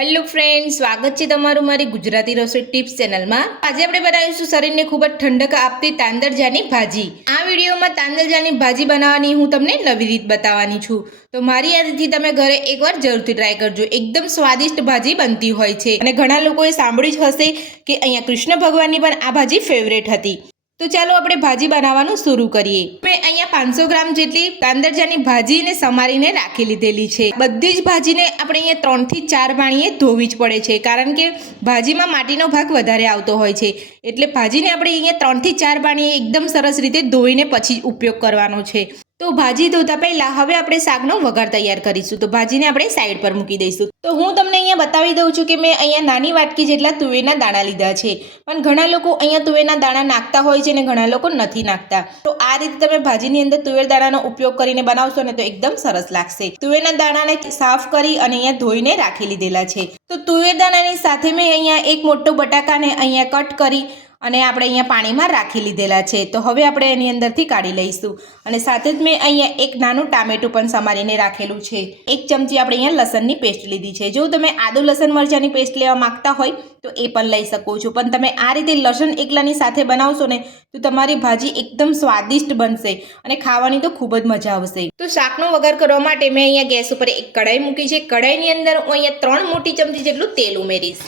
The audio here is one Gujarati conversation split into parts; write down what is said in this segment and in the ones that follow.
હેલો ફ્રેન્ડ, સ્વાગત છે તમારું મારી ગુજરાતી રસોઈ ટિપ્સ ચેનલમાં। આજે આપણે બનાવીશું શરીરને ખૂબ જ ઠંડક આપતી તાંદરજાની ભાજી। આ વિડીયોમાં તાંદરજાની ભાજી બનાવવાની હું તમને નવી રીત બતાવવાની છું। તો મારી આ રીતથી તમે ઘરે એકવાર જરૂરથી ટ્રાય કરજો। એકદમ સ્વાદિષ્ટ ભાજી બનતી હોય છે અને ઘણા લોકોએ સાંભળ્યું જ હશે કે અહીંયા કૃષ્ણ ભગવાનની પણ આ ભાજી ફેવરેટ હતી। તો ચાલો આપણે ભાજી બનાવવાનું શરૂ કરીએ। મેં અહીંયા 500 ગ્રામ જેટલી તાંદરજાની ભાજીને સમારીને રાખી લીધેલી છે। બધી જ ભાજીને આપણે અહીંયા 3 થી 4 પાણીએ ધોવી જ પડે છે, કારણ કે ભાજીમાં માટીનો ભાગ વધારે આવતો હોય છે। એટલે ભાજીને આપણે અહીંયા 3 થી 4 પાણીએ એકદમ સરસ રીતે ધોઈને પછી ઉપયોગ કરવાનો છે। તો ભાજી ધોતા પહેલાં હવે આપણે શાકનો વઘાર તૈયાર કરીશું। તો ભાજીને આપણે સાઈડ પર મૂકી દઈશું। તો હું તમને અહીંયા બતાવી દઉં છું કે મેં અહીંયા નાની વાટકી જેટલા તુવેરના દાણા લીધા છે, પણ ઘણા લોકો અહીંયા તુવેરના દાણા નાખતા હોય છે અને ઘણા લોકો નથી નાખતા। તો આ રીતે તમે ભાજીની અંદર તુવેર દાણાનો ઉપયોગ કરીને બનાવશો ને તો એકદમ સરસ લાગશે। તુવેરના દાણાને સાફ કરી અને અહીંયા ધોઈને રાખી લીધેલા છે। તો તુવેર દાણાની સાથે મેં અહીંયા એક મોટો બટાકાને અહીંયા કટ કરી અને આપણે અહીંયા પાણીમાં રાખી લીધેલા છે। તો હવે આપણે એની અંદરથી કાઢી લઈશું અને સાથે જ મેં અહીંયા એક નાનું ટામેટું પણ સમારીને રાખેલું છે। 1 ચમચી આપણે અહીંયા લસણની પેસ્ટ લીધી છે। જો તમે આદુ લસણ મરચાંની પેસ્ટ લેવા માંગતા હોય તો એ પણ લઈ શકો છો, પણ તમે આ રીતે લસણ એકલાની સાથે બનાવશો ને તો તમારી ભાજી એકદમ સ્વાદિષ્ટ બનશે અને ખાવાની તો ખૂબ જ મજા આવશે। તો શાકનો વઘાર કરવા માટે મેં અહીંયા ગેસ ઉપર એક કઢાઈ મૂકી છે। કઢાઈની અંદર હું અહીંયા 3 મોટી ચમચી જેટલું તેલ ઉમેરીશ।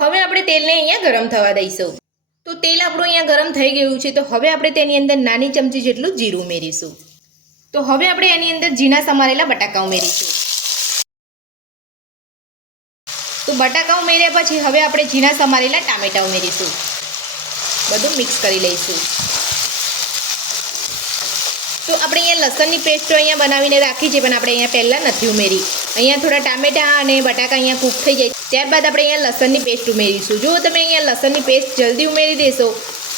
હવે આપણે તેલને અહીંયા ગરમ થવા દઈશું। તો તેલ આપણું અહીંયા ગરમ થઈ ગયું છે। તો હવે આપણે તેની અંદર નાની ચમચી જેટલું જીરું ઉમેરીશું। તો હવે આપણે એની અંદર ઝીણા સમારેલા બટાકા ઉમેરીશું। તો બટાકા ઉમેર્યા પછી હવે આપણે ઝીણા સમારેલા ટામેટા ઉમેરીશું। બધું મિક્સ કરી લઈશું। તો આપણે અહીંયા લસણની પેસ્ટ અહીંયા બનાવીને રાખી છે, પણ આપણે અહીંયા પહેલાં નથી ઉમેરી। અહીંયા થોડા ટામેટા અને બટાકા અહીંયા કૂક થઈ જાય ત્યારબાદ આપણે અહીંયા લસણની પેસ્ટ ઉમેરીશું। જો તમે અહીંયા લસણની પેસ્ટ જલ્દી ઉમેરી દેશો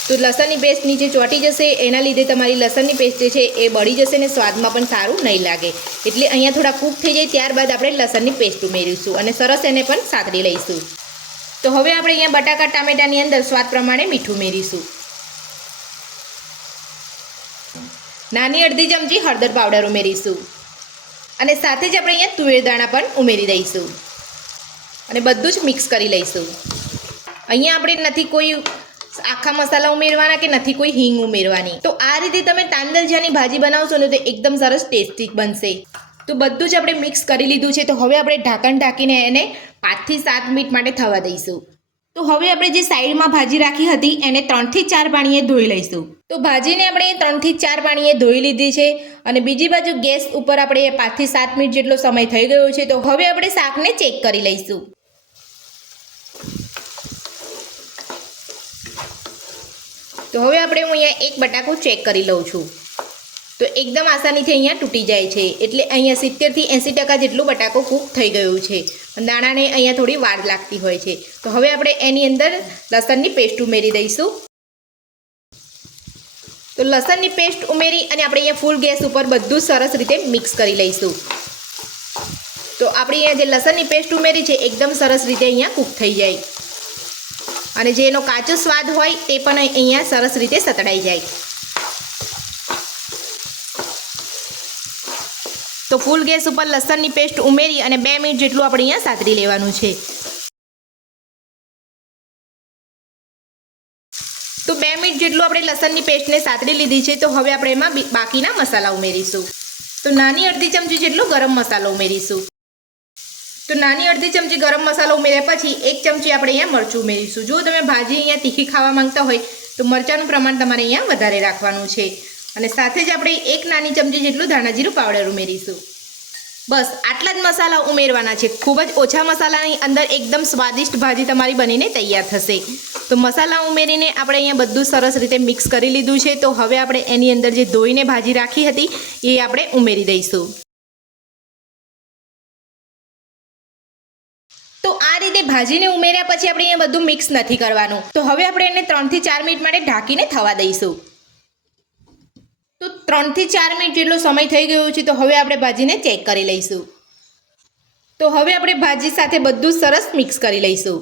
તો લસણની પેસ્ટ નીચે ચોંટી જશે, એના લીધે તમારી લસણની પેસ્ટ જે છે એ બળી જશે અને સ્વાદમાં પણ સારું નહીં લાગે। એટલે અહીંયા થોડા કૂક થઈ જાય ત્યારબાદ આપણે લસણની પેસ્ટ ઉમેરીશું અને સરસ એને પણ સાતરી લઈશું। તો હવે આપણે અહીંયા બટાકા ટામેટાની અંદર સ્વાદ પ્રમાણે મીઠું ઉમેરીશું। નાની અડધી ચમચી હળદર પાવડર ઉમેરીશું અને સાથે જ આપણે અહીંયા તુવેર દાણા પણ ઉમેરી દઈશું અને બધું જ મિક્સ કરી લઈશું। અહીંયા આપણે નથી કોઈ આખા મસાલા ઉમેરવાના કે નથી કોઈ હિંગ ઉમેરવાની। તો આ રીતે તમે તાંદરજાની ભાજી બનાવશો ને તો એકદમ સરસ ટેસ્ટી બનશે। તો બધું જ આપણે મિક્સ કરી લીધું છે। તો હવે આપણે ઢાંકણ ઢાંકીને એને 5 થી 7 મિનિટ માટે થવા દઈશું। તો હવે આપણે જે સાઈડમાં ભાજી રાખી હતી એને 3 થી 4 પાણીએ ધોઈ લઈશું। તો ભાજીને આપણે 3 થી 4 પાણીએ ધોઈ લીધી છે અને બીજી બાજુ ગેસ ઉપર આપણે 5 થી 7 મિનિટ જેટલો સમય થઈ ગયો છે। તો હવે આપણે શાકને ચેક કરી લઈશું। તો હવે આપણે હું અહીંયા એક બટાકું ચેક કરી લઉં છું। તો એકદમ આસાનીથી અહીંયા તૂટી જાય છે, એટલે અહીંયા 70 થી 80% જેટલું બટાકો કૂક થઈ ગયું છે। દાણાને અહીંયા થોડી વાર લાગતી હોય છે। તો હવે આપણે એની અંદર લસણની પેસ્ટ ઉમેરી દઈશું। તો લસણની પેસ્ટ ઉમેરી અને આપણે અહીંયા ફૂલ ગેસ ઉપર બધું સરસ રીતે મિક્સ કરી લઈશું। તો આપણે અહીંયા જે લસણની પેસ્ટ ઉમેરી છે એકદમ સરસ રીતે અહીંયા કૂક થઈ જાય અને જે એનો કાચો સ્વાદ હોય તે પણ અહીંયા સરસ રીતે સતડાઈ જાય। તો ફૂલ ગેસ ઉપર લસણની પેસ્ટ ઉમેરી અને 2 મિનિટ જેટલું આપણે અહીંયા સાતરી લેવાનું છે। તો 2 મિનિટ જેટલું આપણે લસણની પેસ્ટને સાતરી લીધી છે। તો હવે આપણે એમાં બાકીના મસાલા ઉમેરીશું। તો નાની અડધી ચમચી જેટલો ગરમ મસાલો ઉમેરીશું। તો નાની અડધી ચમચી ગરમ મસાલો ઉમેર્યા પછી 1 ચમચી આપણે અહીંયા મરચું ઉમેરીશું। જો તમે ભાજી અહીંયા તીખી ખાવા માંગતા હોય તો મરચાંનું પ્રમાણ તમારે અહીંયા વધારે રાખવાનું છે અને સાથે જ આપણે 1 નાની ચમચી જેટલું ધાણા જીરું પાવડર ઉમેરીશું। બસ આટલા જ મસાલા ઉમેરવાના છે। ખૂબ જ ઓછા મસાલાની અંદર એકદમ સ્વાદિષ્ટ ભાજી તમારી બનીને તૈયાર થશે। તો મસાલા ઉમેરીને આપણે અહીંયા બધું સરસ રીતે મિક્સ કરી લીધું છે। તો હવે આપણે એની અંદર જે ધોઈને ભાજી રાખી હતી એ આપણે ઉમેરી દઈશું। તો આ રીતે ભાજીને ઉમેર્યા પછી આપણે અહીંયા બધું મિક્સ નથી કરવાનું। તો હવે આપણે એને 3 થી 4 મિનિટ માટે ઢાંકીને થવા દઈશું। તો 3 થી 4 મિનિટ જેટલો સમય થઈ ગયો છે। તો હવે આપણે ભાજીને ચેક કરી લઈશું। તો હવે આપણે ભાજી સાથે બધું સરસ મિક્સ કરી લઈશું।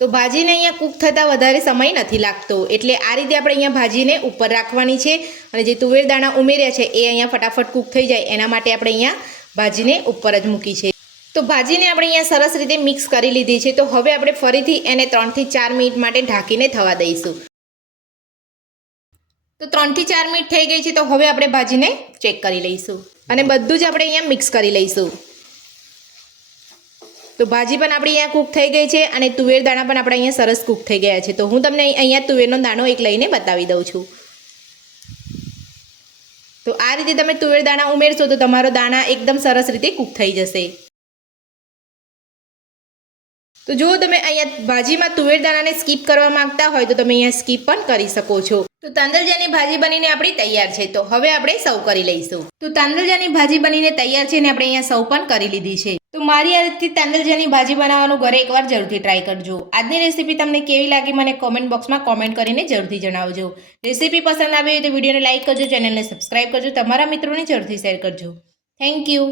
તો ભાજીને અહીંયા કૂક થતાં વધારે સમય નથી લાગતો, એટલે આ રીતે આપણે અહીંયા ભાજીને ઉપર રાખવાની છે અને જે તુવેર દાણા ઉમેર્યા છે એ અહીંયા ફટાફટ કૂક થઈ જાય એના માટે આપણે અહીંયા ભાજીને ઉપર જ મૂકી છે. તો ભાજીને આપણે અહીંયા સરસ રીતે મિક્સ કરી લીધી છે. તો હવે આપણે ફરીથી એને 3 થી 4 મિનિટ માટે ઢાંકીને થવા દઈશું. તો 3 થી 4 મિનિટ થઈ ગઈ છે. તો હવે આપણે ભાજીને ચેક કરી લઈશું અને બધું જ આપણે અહીંયા મિક્સ કરી લઈશું. તો ભાજી પણ આપણી અહીંયા કૂક થઈ ગઈ છે અને તુવેર દાણા પણ આપણે અહીંયા સરસ કૂક થઈ ગયા છે. તો હું તમને અહીંયા તુવેરનો દાણો એક લઈને બતાવી દઉં છું. તો આ રીતે તમે તુવેર દાણા ઉમેરશો તો તમારો દાણા એકદમ સરસ રીતે કૂક થઈ જશે. તો જો તમે અહીંયા ભાજીમાં તુવેર દાણાને સ્કીપ કરવા માંગતા હોય તો તમે અહીંયા સ્કીપ પણ કરી શકો છો. તો તાંદલજાની ભાજી બનીને આપણી તૈયાર છે. તો હવે આપણે સર્વ કરી લઈશું. તો તાંદલજાની ભાજી બનીને તૈયાર છે અને આપણે અહીંયા સર્વ પણ કરી લીધી છે. તો મારી આ રીતથી તાંદલજાની ભાજી બનાવવાનું ઘરે એકવાર જરૂરથી ટ્રાય કરજો. આજની રેસીપી તમને કેવી લાગી મને કોમેન્ટ બોક્સમાં કોમેન્ટ કરીને જરૂરથી જણાવજો. રેસીપી પસંદ આવી હોય તો વિડીયોને લાઇક કરજો, ચેનલને સબસ્ક્રાઇબ કરજો, તમારા મિત્રોને જરૂરથી શેર કરજો. Thank you.